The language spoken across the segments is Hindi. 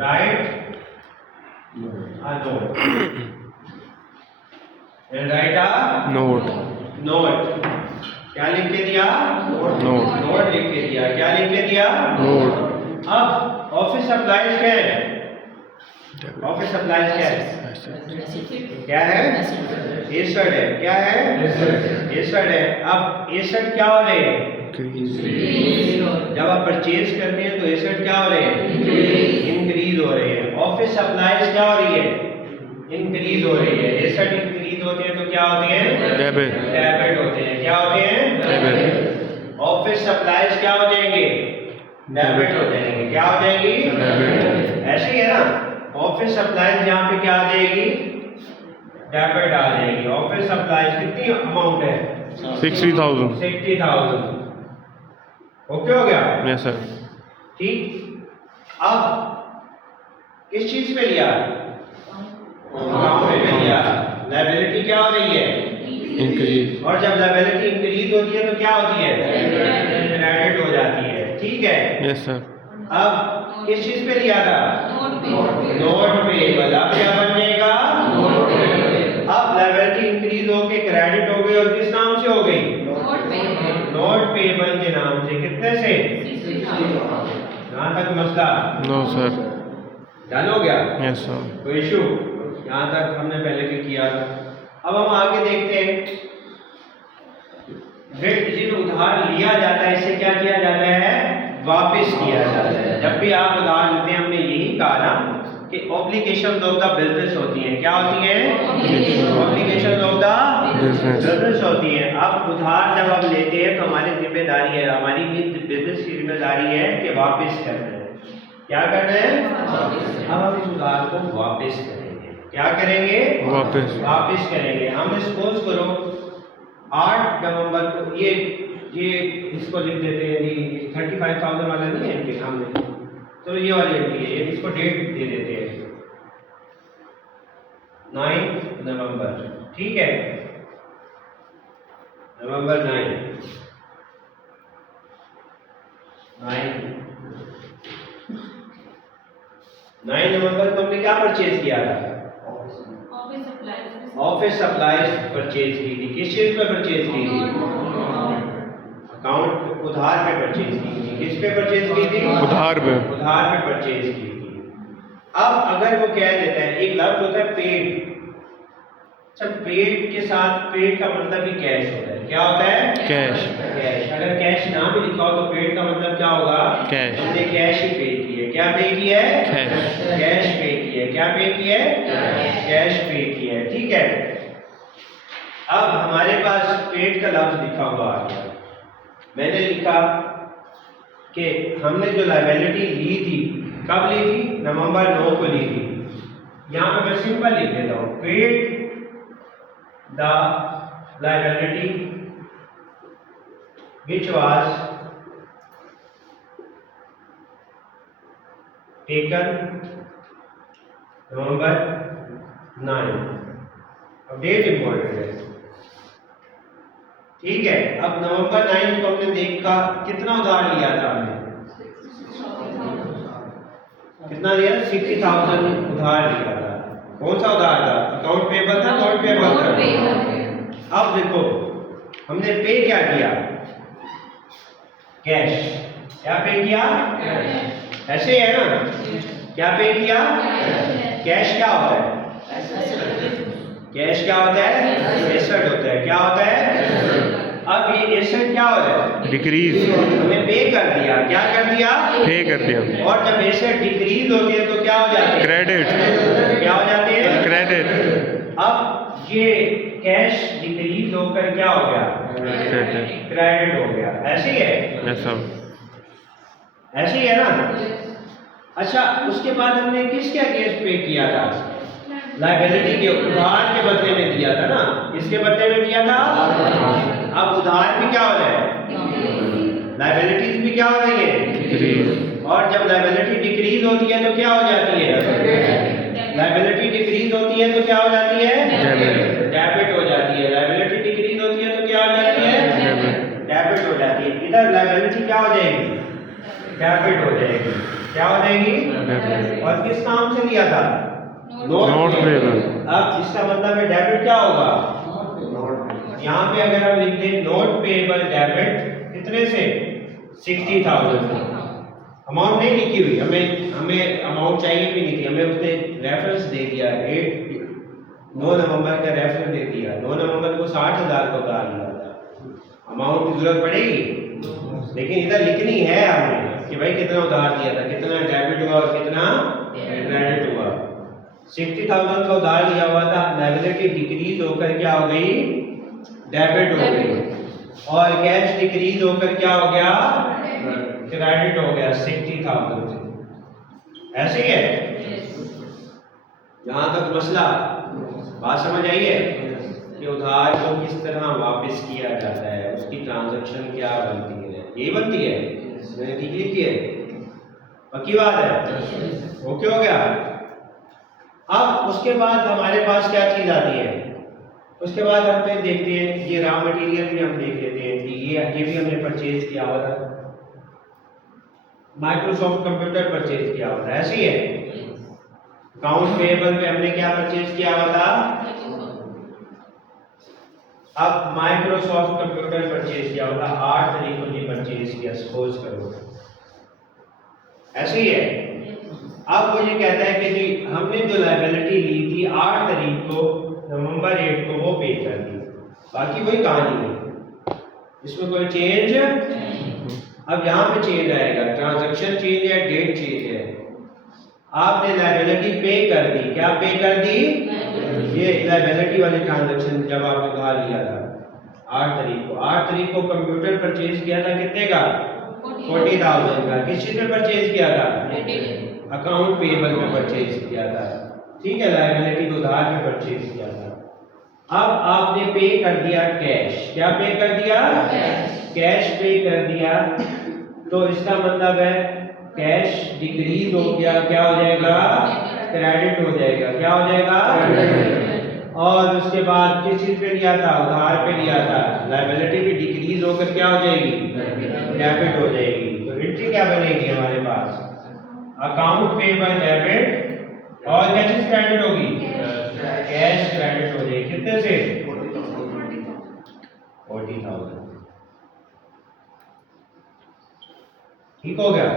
Write a note. And write a note note. क्या लिख के दिया? नोट नोट लिख के दिया। क्या लिख के दिया? नोट अब ऑफिस सप्लाईज क्या है? ऑफिस सप्लाईज क्या है? क्या है? एसेट है। क्या है? एसेट है। अब एसेट क्या हो रहे हैं? जब आप परचेज करते हैं तो एसेट क्या हो रहे हैं? इंक्रीज हो रहे हैं। ऑफिस सप्लाईज क्या हो रही है? इंक्रीज हो रही है। एसेट इंक्रीज होते हैं तो क्या होते हैं? डेबिट डेबिट होते हैं। क्या होते हैं? डेबिट ऑफिस सप्लाईज क्या हो जाएंगे? डेबिट हो जाएंगे। क्या हो जाएगी? डेबिट ऐसे ही है ना। ऑफिस सप्लाईज यहाँ पे क्या आ जाएगी? डेबिट आ जाएगी। ऑफिस सप्लाईज कितनी अमाउंट है? 60,000 60,000। ओके हो गया? यस सर ठीक। अब किस चीज पे लिया? अकाउंट पे लिया। लायबिलिटी क्या हो रही है? इंक्रीज और जब लायबिलिटी इंक्रीज होती है तो क्या होती है? क्रेडिट हो जाती है। ठीक है। यस सर अब किस चीज पे लिया था? Note payable. अब क्या बन जाएगा? अब लायबिलिटी इंक्रीज होके क्रेडिट हो गई और किस नाम से हो गई? नोट पेएबल के नाम से। कितने से? यहाँ तक मसला नो सर डन हो गया? यस सर कोई इशू? यहाँ तक हमने पहले भी किया। अब हम आगे देखते हैं। जिन उधार लिया जाता है इससे क्या किया जाता है? वापस किया जाता है। जब भी आप उधार लेते हैं, हमने यही कहा ना कि ऑब्लिगेशंस ऑफ द बिजनेस होती हैं। क्या होती हैं? ऑब्लिगेशंस ऑफ द बिजनेस होती हैं। अब उधार जब हम लेते हैं तो हमारी जिम्मेदारी है, हमारी बिजनेस की जिम्मेदारी है कि वापस करना है। क्या करना है? अब हम इस उधार को वापस करेंगे। क्या करेंगे? वापस करेंगे। हमने सपोज करो 8 नवंबर को ये इसको लिख देते हैं जी 35,000 वाला नहीं है इनके सामने। चलो ये वाली एंट्री है, इसको डेट दे देते हैं 9 नवंबर। ठीक है, नवंबर 9 नवंबर को हमने क्या परचेज किया था? ऑफिस सप्लाईज परचेज की थी। किस चीज पे परचेज की थी? अकाउंट उधार पे परचेज की थी। किस पे परचेज की थी? उधार पे परचेज की थी। अब अगर वो कह देता है, एक लफ्ज होता है पेड। अच्छा, पेड के साथ पेड का मतलब भी कैश होता है। क्या होता है? कैश अगर कैश ना भी लिखा हो तो पेड का मतलब क्या होगा? कैश। हमने कैश ही पे की है। क्या पे की है? कैश पे की है। क्या पे की है? कैश पे की है। ठीक है। अब हमारे पास पेड का लफ्ज लिखा हुआ आ गया। मैंने लिखा कि हमने जो लायबिलिटी ली थी, कब ली थी? नवंबर 9 को ली थी। यहाँ पे मैं सिंपल लिख देता हूँ, paid the liability which was taken November 9। अब डेट इंपॉर्टेंट है। ठीक है। अब नवंबर 9 को हमने देखा कितना उधार लिया था हमने? कितना लिया? 60,000 उधार लिया था। कौन सा उधार था? अकाउंट पेबल था, नॉट पेबल था। अब देखो हमने पे क्या किया? कैश। क्या पे किया? ऐसे है ना। क्या पे किया? कैश क्या होता है? कैश क्या होता है? एसेट होता है। क्या होता है? अब ये एसेट क्या हो रहा है? डिक्रीज हमें पे कर दिया। क्या कर दिया? पे कर दिया और जब एसेट डिक्रीज होती है तो क्या हो जाती है? क्रेडिट क्या हो जाती है? क्रेडिट अब ये कैश डिक्रीज होकर क्या हो गया? क्रेडिट हो गया। ऐसे ही है? यस सर ऐसे ही है ना। अच्छा, उसके बाद हमने किसके अगेंस्ट पे किया था? लायबिलिटी के, उधार के बदले में दिया था ना। किसके बदले में दिया था? अब उधार भी क्या हो रहा है? लायबिलिटीज भी क्या हो रही है? और जब लायबिलिटी डिक्रीज होती है तो क्या हो जाती है? लायबिलिटी डिक्रीज होती है तो क्या हो जाती है? डेबिट हो जाती है। लायबिलिटी डिक्रीज होती है तो क्या हो जाती है? डेबिट हो जाती है। इधर लायबिलिटी क्या हो जाएगी? डेबिट हो जाएगी। क्या हो जाएगी? और किस नाम से लिया था? Note payable. अब इसका मतलब है डेबिट क्या होगा? यहाँ पे अगर हम लिख दें नोट पेबल डेबिट कितने से? 60,000 से। अमाउंट नहीं लिखी हुई, हमें अमाउंट चाहिए भी नहीं थी, हमें उसने रेफरेंस दे दिया 9 नवंबर का रेफरेंस दे दिया। 9 नवंबर को 60,000 का उधार लिया था, अमाउंट की जरूरत पड़ेगी, लेकिन इधर लिखनी है हमने कि भाई कितना उधार दिया था, कितना डेबिट हुआ और कितना क्रेडिट हुआ। 60,000 का उधार लिया हुआ था, लायबिलिटी डिक्रीज होकर क्या हो गई? डेबिट हो गई, और कैश डिक्रीज होकर क्या हो गया? क्रेडिट हो गया 60,000 से। ऐसे ही है यहां तक मसला, बात समझ आई है कि उधार को किस तरह वापस किया जाता है, उसकी ट्रांजैक्शन क्या बनती है? यही बनती है, मैंने ठीक लिखी है, पक्की बात है? ओके हो गया। अब उसके बाद हमारे पास क्या चीज आती है? उसके बाद हम फिर देखते हैं ये रॉ मटेरियल भी हम देख लेते हैं कि ये भी हमने परचेज किया हुआ था, माइक्रोसॉफ्ट कंप्यूटर परचेज किया हुआ था। ऐसे ही है, अकाउंट पेएबल पे हमने क्या परचेज किया हुआ था? अब माइक्रोसॉफ्ट कंप्यूटर परचेज किया हुआ था, 8 तारीख को जी परचेज किया, सपोज करो, ऐसे ही है। अब वो ये कहता है कि जी हमने जो लायबिलिटी ली थी 8 तारीख को नवंबर 8 को वो पे कर दी, बाकी वही कहानी है, इसमें कोई चेंज। अब यहाँ पे चेंज आएगा, ट्रांजैक्शन चेंज है, डेट चेंज है। आपने लायबिलिटी पे कर दी, क्या पे कर दी? ये लायबिलिटी वाली ट्रांजैक्शन जब आपने उधार लिया था 8 तारीख को, 8 तारीख को कंप्यूटर परचेज किया था कितने का? 40,000 का। किस चीज में परचेज किया था? अकाउंट पेएबल में परचेज किया था, ठीक है, लायबिलिटी को उधार में परचेज किया था। अब आपने पे कर दिया कैश, क्या पे कर दिया? कैश पे कर दिया, तो इसका मतलब है कैश डिक्रीज हो गया, क्या हो जाएगा? क्रेडिट हो जाएगा, क्या हो जाएगा? और उसके बाद किस चीज पे लिया था? उधार पे लिया था, लायबिलिटी भी डिक्रीज होकर क्या हो जाएगी? डेबिट हो जाएगी। तो एंट्री क्या बनेगी हमारे पास? अकाउंट पेएबल डेबिट, और क्या चीज क्रेडिट होगी? कैश क्रेडिट हो जाएगी, कितने से? 40,000। ठीक हो गया।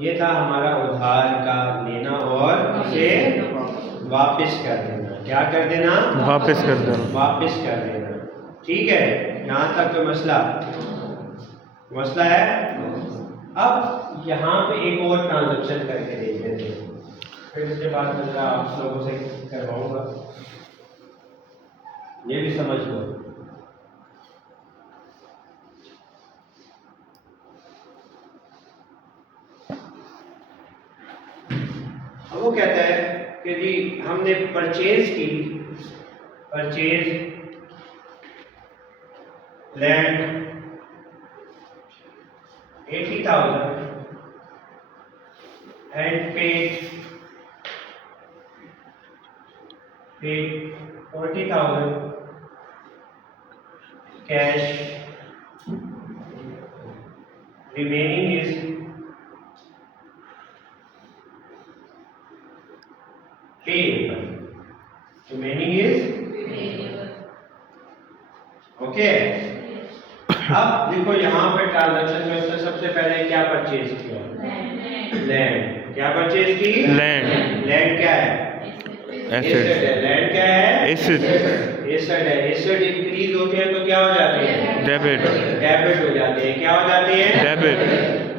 ये था हमारा उधार का लेना और उसे वापस कर देना। क्या कर देना? वापस कर देना। वापस कर देना, ठीक है। यहाँ तक तो मसला है। अब यहाँ पे एक और ट्रांजैक्शन करके देख लेते हैं, फिर उसके बाद मैं जरा आप लोगों से करवाऊंगा, ये भी समझ लो। अब वो कहता है कि जी हमने परचेज की, purchase land 80,000 and paid 40,000 cash, remaining is payable, remaining is okay. अब देखो यहाँ पे ट्रांजैक्शन में उसने सबसे पहले क्या परचेज किया? लैंड। क्या परचेज की? लैंड। लैंड क्या है? एसेट है। लैंड क्या है? एसेट। एसेट है। एसेट इंक्रीज होते हैं तो क्या हो जाते हैं? डेबिट। डेबिट हो जाते हैं। क्या हो जाते हैं? डेबिट।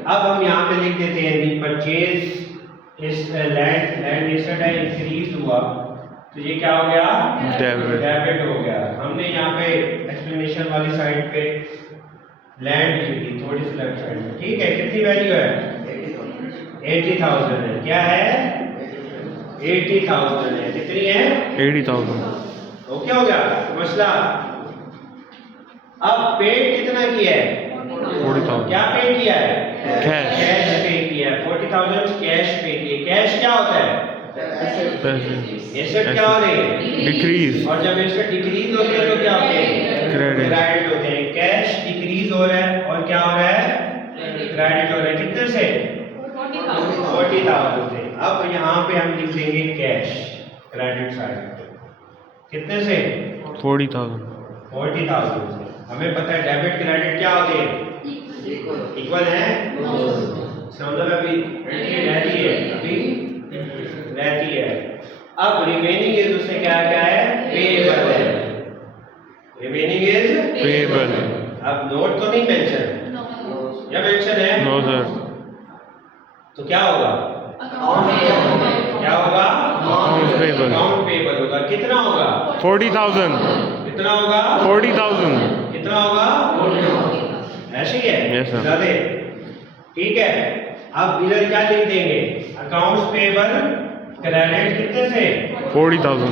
अब हम यहाँ पे लिख देते हैं जी परचेज इस लैंड एसेट है, इंक्रीज हुआ तो ये क्या हो गया? डेबिट। डेबिट हो गया। हमने यहाँ पे एक्सप्लेनेशन वाली साइड पे लैंड लिखी थी, थोड़ी सी लेफ्ट साइड में, ठीक है। कितनी वैल्यू है? 80,000 है। क्या है? 80,000 है। कितनी है? 80,000। ओके हो गया मसला। अब पेड कितना किया है? 40,000। क्या पे किया है? कैश। कैश पे किया है। 40,000 कैश पे किया। कैश क्या होता है? पैसे। एसेट क्या हो रही है? डिक्रीज। और जब एसेट डिक्रीज होते हैं तो क्या होते हैं? क्रेडिट। क्रेडिट होते हैं। कैश डिक्रीज हो रहा है और क्या हो रहा है? क्रेडिट हो रहा है। कितने से? 40,000 से। अब यहाँ पे हम लिख देंगे कैश क्रेडिट साइड पे। कितने से? 40,000 40,000 से। हमें पता है डेबिट क्रेडिट क्या होते हैं? इक्वल है। मतलब अभी रहती है, अभी रहती है। अब रिमेनिंग इज उससे क्या क्या है? पेएबल है। Remaining is payable. अब नोट तो नहीं मेंशन, या मेंशन है? No sir. तो क्या होगा? क्या होगा? Account payable. अकाउंट पेएबल होगा। कितना होगा? 40,000। कितना होगा? 40,000। कितना होगा? ऐसे ही है। Yes, sir. बता दे। ठीक है। अब इधर क्या लिख देंगे? अकाउंट्स पेएबल क्रेडिट कितने से? 40,000।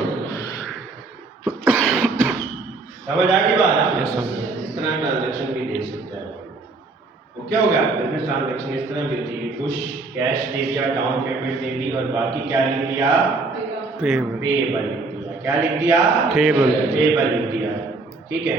समझ आ गई बात? Yes sir. इस तरह ट्रांजैक्शन भी दे सकता है। वो क्या होगा? बिजनेस ट्रांजैक्शन इस तरह मिलती है, कुछ कैश दे दिया, डाउन पेमेंट दे दी और बाकी क्या लिख दिया? पेएबल। पेएबल लिख दिया। क्या लिख दिया? पेएबल। पेएबल लिख दिया। ठीक है।